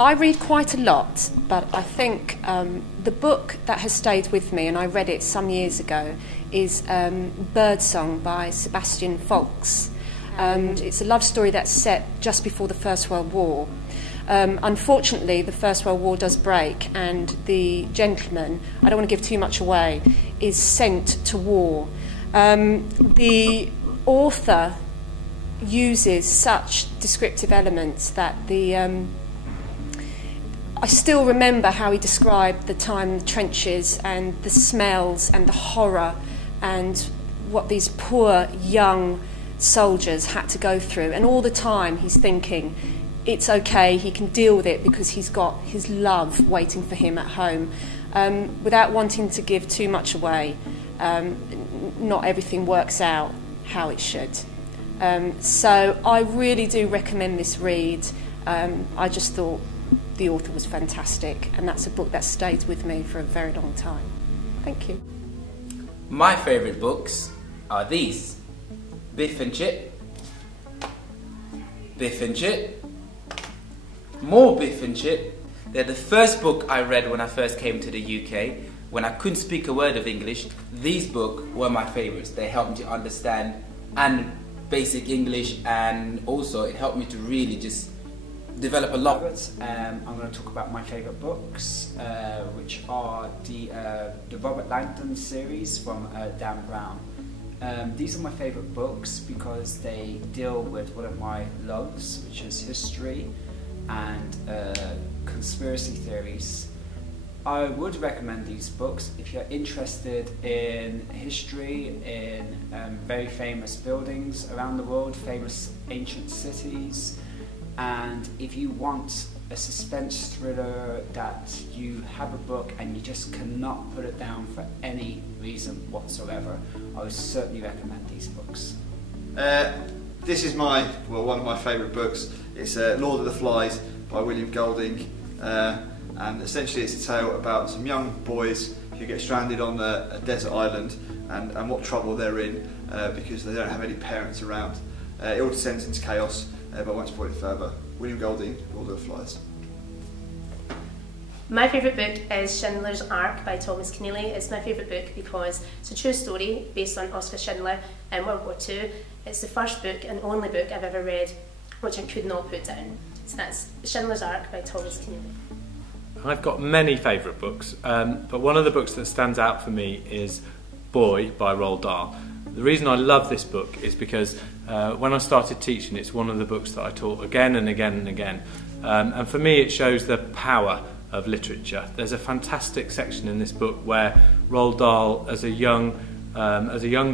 I read quite a lot, but I think the book that has stayed with me, and I read it some years ago, is Birdsong by Sebastian Faulks. And it's a love story that's set just before the First World War. Unfortunately, the First World War does break, and the gentleman, I don't want to give too much away, is sent to war. The author uses such descriptive elements that I still remember how he described the time in the trenches and the smells and the horror and what these poor young soldiers had to go through. And all the time he's thinking, it's okay, he can deal with it because he's got his love waiting for him at home. Without wanting to give too much away, not everything works out how it should. So I really do recommend this read. I just thought the author was fantastic, and that's a book that stayed with me for a very long time. Thank you. My favourite books are these: Biff and Chip, Biff and Chip, more Biff and Chip. They're the first book I read when I first came to the UK. When I couldn't speak a word of English, these books were my favourites. They helped me to understand and basic English, and also it helped me to really just develop a lot. I'm going to talk about my favourite books, which are the Robert Langdon series from Dan Brown. These are my favourite books because they deal with one of my loves, which is history and conspiracy theories. I would recommend these books if you're interested in history, in very famous buildings around the world, famous ancient cities, and if you want a suspense thriller that you have a book and you just cannot put it down for any reason whatsoever, I would certainly recommend these books. This is one of my favourite books. It's Lord of the Flies by William Golding. And essentially it's a tale about some young boys who get stranded on a desert island and what trouble they're in because they don't have any parents around. It all descends into chaos, but I won't spoil it further. William Golding, Lord of the Flies. My favourite book is Schindler's Ark by Thomas Keneally. It's my favourite book because it's a true story based on Oskar Schindler in World War II. It's the first book and only book I've ever read which I could not put down. So that's Schindler's Ark by Thomas Keneally. I've got many favourite books, but one of the books that stands out for me is Boy by Roald Dahl. The reason I love this book is because when I started teaching, it's one of the books that I taught again and again and again. And for me, it shows the power of literature. There's a fantastic section in this book where Roald Dahl, as a young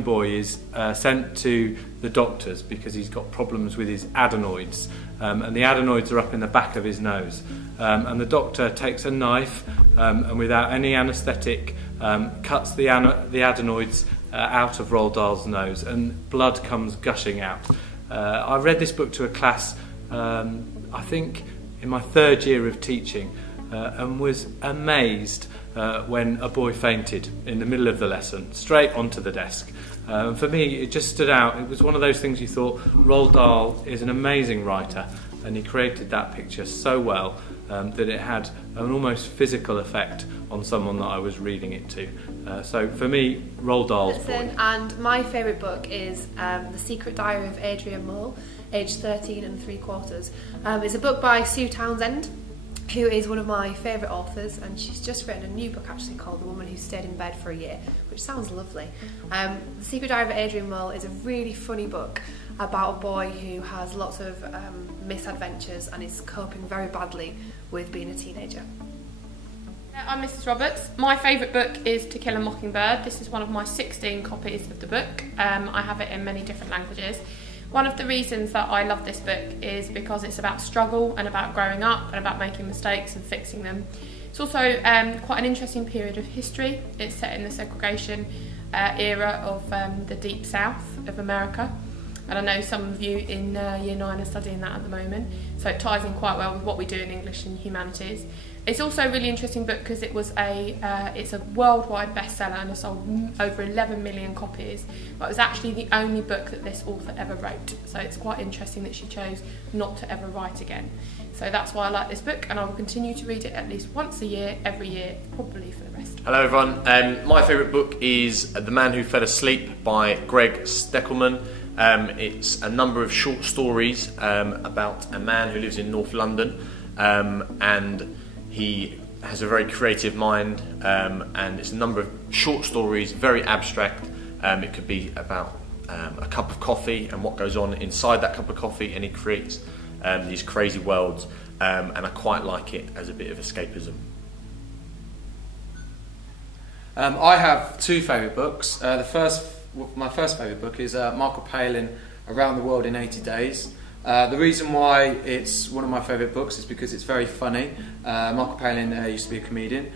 boy, is sent to the doctors because he's got problems with his adenoids, and the adenoids are up in the back of his nose. And the doctor takes a knife and without any anaesthetic cuts the adenoids out of Roald Dahl's nose, and blood comes gushing out. I read this book to a class, I think in my third year of teaching, and was amazed when a boy fainted in the middle of the lesson, straight onto the desk. For me, it just stood out. It was one of those things you thought, Roald Dahl is an amazing writer, and he created that picture so well that it had an almost physical effect on someone that I was reading it to. So for me, Roald Dahl's Boy. And my favourite book is The Secret Diary of Adrian Mole, aged 13 3/4. It's a book by Sue Townsend, who is one of my favourite authors, and she's just written a new book actually called The Woman Who Stayed in Bed for a Year, which sounds lovely. The Secret Diary of Adrian Mole is a really funny book about a boy who has lots of misadventures and is coping very badly with being a teenager. I'm Mrs. Roberts. My favourite book is To Kill a Mockingbird. This is one of my 16 copies of the book. I have it in many different languages. One of the reasons that I love this book is because it's about struggle and about growing up and about making mistakes and fixing them. It's also quite an interesting period of history. It's set in the segregation era of the Deep South of America. And I know some of you in Year 9 are studying that at the moment, so it ties in quite well with what we do in English and Humanities. It's also a really interesting book because it's a worldwide bestseller and has sold over 11 million copies, but it was actually the only book that this author ever wrote. So it's quite interesting that she chose not to ever write again. So So that's why I like this book, and I will continue to read it at least once a year, every year, probably for the rest. Hello everyone, my favourite book is The Man Who Fell Asleep by Greg Steckelman. It's a number of short stories about a man who lives in North London, and he has a very creative mind, and it's a number of short stories, very abstract. It could be about a cup of coffee and what goes on inside that cup of coffee, and he creates these crazy worlds, and I quite like it as a bit of escapism. I have two favourite books. My first favourite book is Marco Palin, Around the World in 80 Days. The reason why it's one of my favourite books is because it's very funny. Marco Palin used to be a comedian.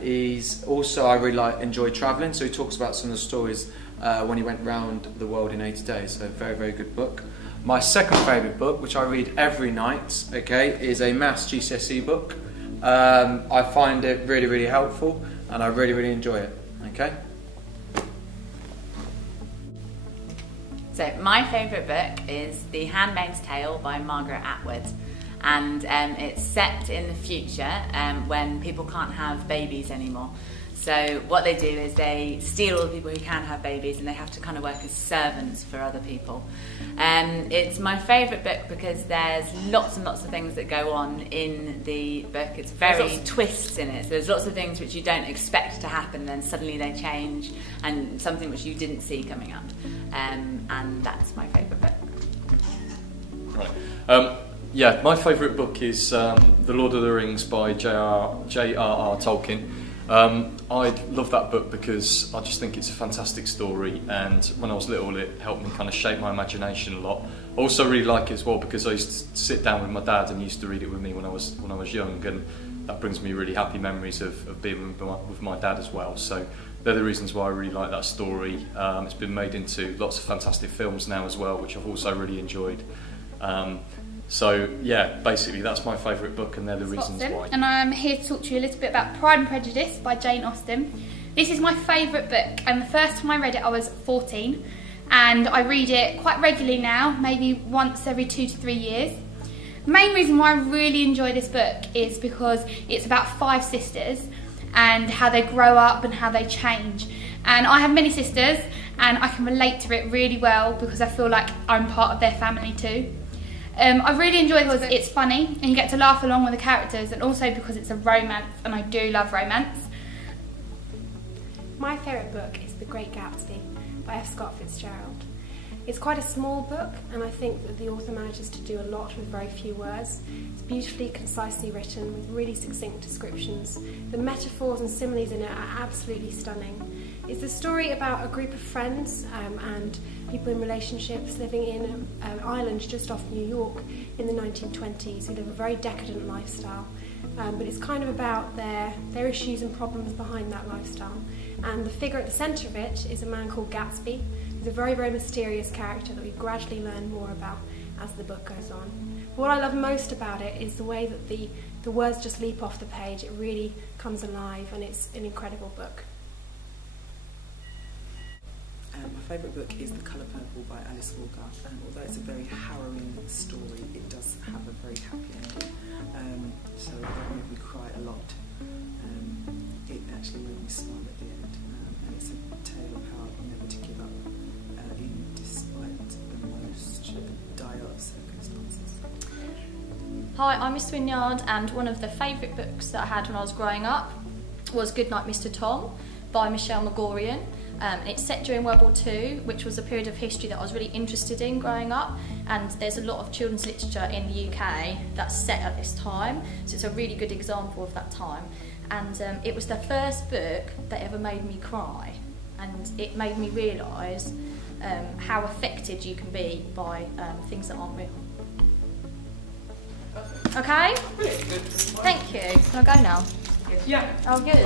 He's also, I really enjoy travelling, so he talks about some of the stories when he went round the world in 80 days. So very, very good book. My second favourite book, which I read every night, okay, is a maths GCSE book. I find it really, really helpful, and I really, really enjoy it. Okay. So my favourite book is The Handmaid's Tale by Margaret Atwood, and it's set in the future when people can't have babies anymore. So what they do is they steal all the people who can have babies, and they have to kind of work as servants for other people. It's my favourite book because there's lots and lots of things that go on in the book. It's very lots of twists in it. So there's lots of things which you don't expect to happen, then suddenly they change, and something which you didn't see coming up. And that's my favourite book. Right. Yeah, my favourite book is The Lord of the Rings by J.R.R. Tolkien. I love that book because I just think it's a fantastic story, and when I was little it helped me kind of shape my imagination a lot. I also really like it as well because I used to sit down with my dad and he used to read it with me when I was young, and that brings me really happy memories of being with my dad as well. So they're the reasons why I really like that story. It's been made into lots of fantastic films now as well, which I've also really enjoyed. So yeah, basically that's my favourite book, and they're the reasons why. And I'm here to talk to you a little bit about Pride and Prejudice by Jane Austen. This is my favourite book, and the first time I read it I was 14, and I read it quite regularly now, maybe once every 2 to 3 years. The main reason why I really enjoy this book is because it's about 5 sisters and how they grow up and how they change. And I have many sisters, and I can relate to it really well because I feel like I'm part of their family too. I really enjoy it because it's funny and you get to laugh along with the characters, and also because it's a romance, and I do love romance. My favourite book is The Great Gatsby by F. Scott Fitzgerald. It's quite a small book, and I think that the author manages to do a lot with very few words. It's beautifully, concisely written with really succinct descriptions. The metaphors and similes in it are absolutely stunning. It's a story about a group of friends and people in relationships living in an island just off New York in the 1920s who live a very decadent lifestyle. But it's kind of about their issues and problems behind that lifestyle. And the figure at the centre of it is a man called Gatsby. He's a very, very mysterious character that we gradually learn more about as the book goes on. But what I love most about it is the way that the words just leap off the page. It really comes alive, and it's an incredible book. My favourite book is The Colour Purple by Alice Walker. Although it's a very harrowing story, it does have a very happy ending. So it made me cry a lot. It actually made me smile at the end. And it's a tale of how never to give up, despite the most dire of circumstances. Hi, I'm Miss Wynyard, and one of the favourite books that I had when I was growing up was Goodnight Mr. Tom by Michelle Magorian. It's set during World War II, which was a period of history that I was really interested in growing up, and there's a lot of children's literature in the UK that's set at this time, so it's a really good example of that time. And it was the first book that ever made me cry, and it made me realise how affected you can be by things that aren't real. Okay? Thank you. Can I go now? Yeah. Oh, good.